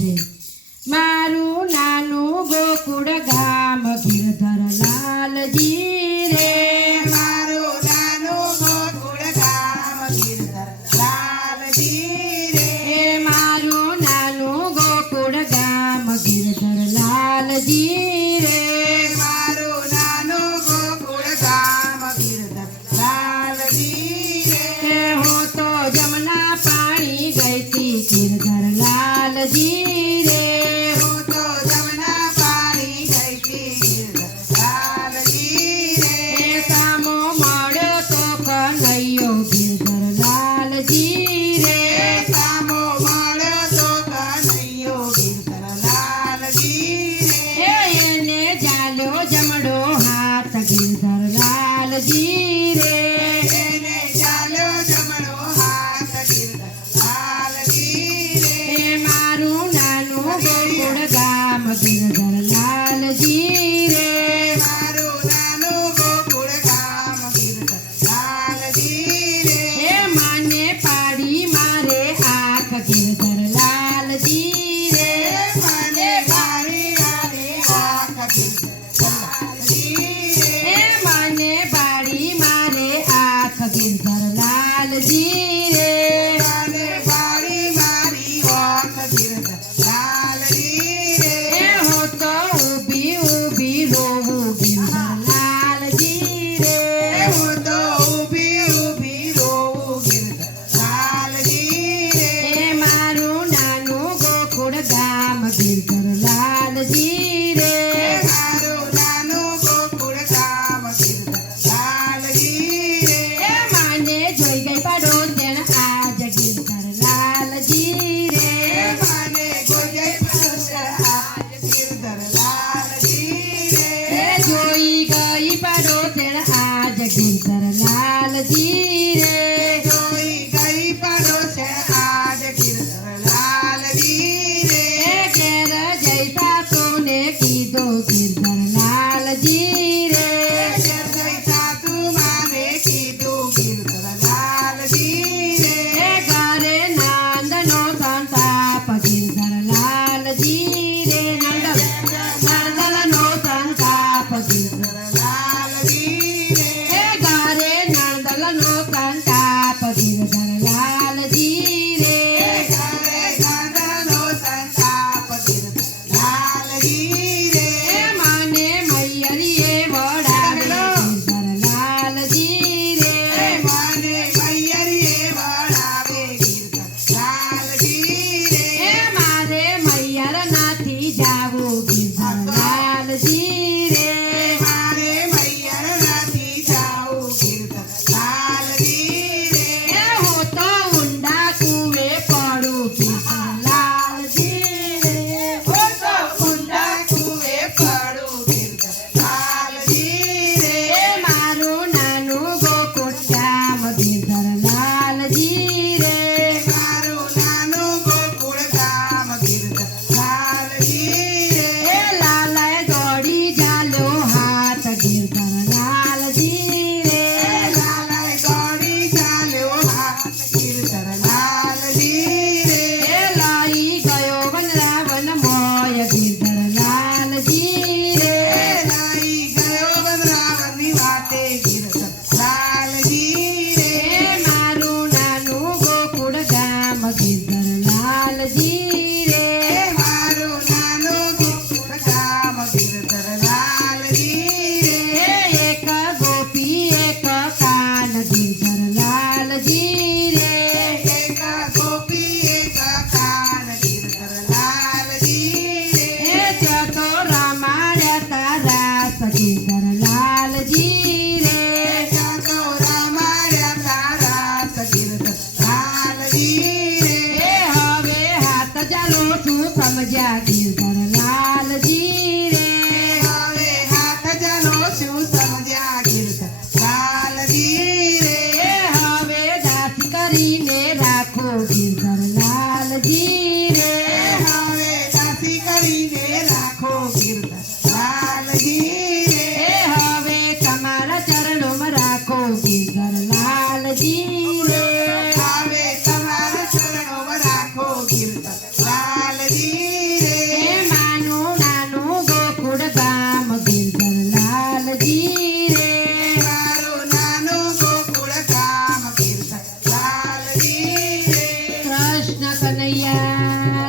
છે. મારું નાનું ગોકુળ ગામ ગિરધર લાલજી રે. મારું નાનું ગોકુળ ગામ ગિરધર લાલજી રે. મારું નાનું ગોકુળ ગામ ગિરધર લાલજી રે. મારું નાનું ગોકુળ ગામ ગિરધર લાલજી રે. હું તો જમના પાણી ગઈ તી ગિરધર લાલજી રે. હું તો જમના પાણી ગઈ તી ગિરધર લાલજી રે. સામો મળ્યો તો કનૈયો ગિરધર લાલજી રે. સામો મળ્યો તો કનૈયો ગિરધર લાલજી રે. એને ચાલ્યો જમડો હાથ ગિરધર લાલજી રે. એને ચાલ્યો જમણો હાથ ગિરધર લાલજી રે. મારું નાનું ગોકુળ ગામ ગિરધર લાલજી રે. મારું નાનું ગોકુળ ગામ ગિરધર લાલજી રે. માને પાડી મારે આંખ ગિરધર લાલજી રે. મને મારી આરે આંખ ગિરધર લાલજી રે. માને પાડી મારે આંખ ગિરધર લાલજી રે. મને મારી મારી આંખ ગિરધર લાલજી રે. હું તો ઊભી ઊભી રોવું ગિરધર લાલજી રે. હું તો ઊભી ઊભી રોવું ગિરધર લાલજી રે. મારું નાનું ગોકુળ ગામ ગિરધર લાલજી રે. મારું નાનું ગોકુળ ગામ ગિરધર લાલજી રે. માને જોઈ ગઈ પડો તેણ આજ ગિરધર લાલજી રે. મને ગોજય પડશે આજ ગિરધર લાલજી રે. જોઈ ગઈ પડો તેણ આજ ગિરધર લાલજી રે. જોઈ ગઈ પડોશે આજ ગિરધર લાલજી રે. ઘેર જઈ સાસુને કીધો ગિરધર લાલજી રે. ઘેર જઈ સાસુ માને કીધું ગિરધર લાલજી રે. ઘરે નંદનો સંતાપ ગિરધર લાલજી રે. નંદલનો સંતાપ ગિરધર લાલજી રે. ઘરે નંદલનો સંતાપ ગિરધર લાલજી રે. ઘરે ગાંધાનો સંતાપ ગિરધર લાલજી રે. માને મૈયરીએ વડાવે ગિરધર લાલજી રે. મને મૈયરીએ વળાવે ગિરધર લાલજી રે. મારે મૈયર નથી જાવું ગિરધર લાલજી રે. મારે મૈયર નથી જાવું ગિરધર લાલજી રે. હું તો ઊંડા કુવે પડું ગિરધર લાલજી રે. હું તો ઊંડા કૂવે પડું ગિરધર લાલજી રે. મારું નાનું ગોકુળ ગામ ગિરધર લાલજી રે. મારું નાનું ગોકુળ ગામ ગિરધર લાલજી રે. લાલાએ દોડી ચાલ્યો હાથ ગિરધર લાલજી રે. લાલાએ દોડી ચાલ્યો હાથ ગિરધર લાલજી રે. લાઈ ગયો વનરાવન મોય ગિરધર લાલજી રે. લાઈ ગયો વનરાવનની વાટે ગિરધર લાલજી રે. મારું નાનું ગોકુળ ગામ ગિરધર લાલજી રે. મારું નાનું ગોકુળ ગામ ગિરધર લાલજી રે. એક ગોપી એક કાન ગિરધર લાલજી રે. એક ગોપી એક કાન ગિરધર લાલજી રે. ત્યાં તો રમાડ્યા તારા ગિરધર લાલજી રે. તો રમાયા તારા ગિરધર લાલજી રે. હવે હાથ ચાલો છું સમજ્યા ગિરધર લાલજી રે. હવે હાથ જાનો શું સમજ્યા ગિરધર લાલજી રે. હવે દાસી કરીને રાખો ગિરધર લાલજી રે. હવે દાસી કરીને રાખો ગિરધર લાલજી રે. હવે તમારા ચરણોમાં રાખો ગિરધર લાલજી રે. હવે તમારા ચરણોમાં રાખો ગિરધર લાલજી કૃષ્ણ કનૈયા